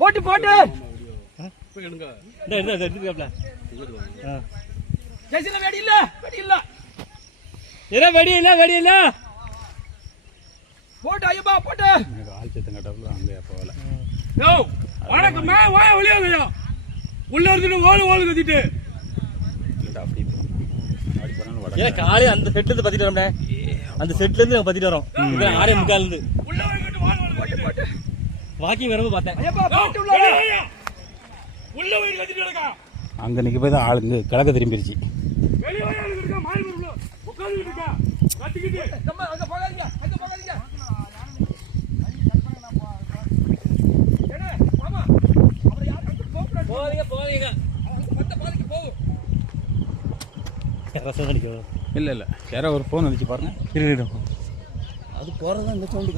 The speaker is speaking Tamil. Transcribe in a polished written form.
போட்டு போட்டு வெடி இல்ல வெடி இல்ல வெடி இல்ல வெடி இல்ல போட்டு ஐயப்பா போட்டு ஆள் சத்தம் கட்டப்பல அங்கே போகல. வணக்கம் வெளியே உள்ள இருந்து ஓடு கத்திட்டு காலையில அந்த செட்ல இருந்து பத்திட்டு வரோம்டே. அந்த செட்ல இருந்து பத்திட்டு வரோம். 6:45 இருந்து வாக்கிங் வரப்ப பார்த்தேன். அங்க நிக்க போய் தான் ஆளுங்க கிழக்க திரும்பிருச்சு. இல்ல யாரோ ஒரு போன் வந்துச்சு பாருங்க. அது போறதா இந்த சவுண்டு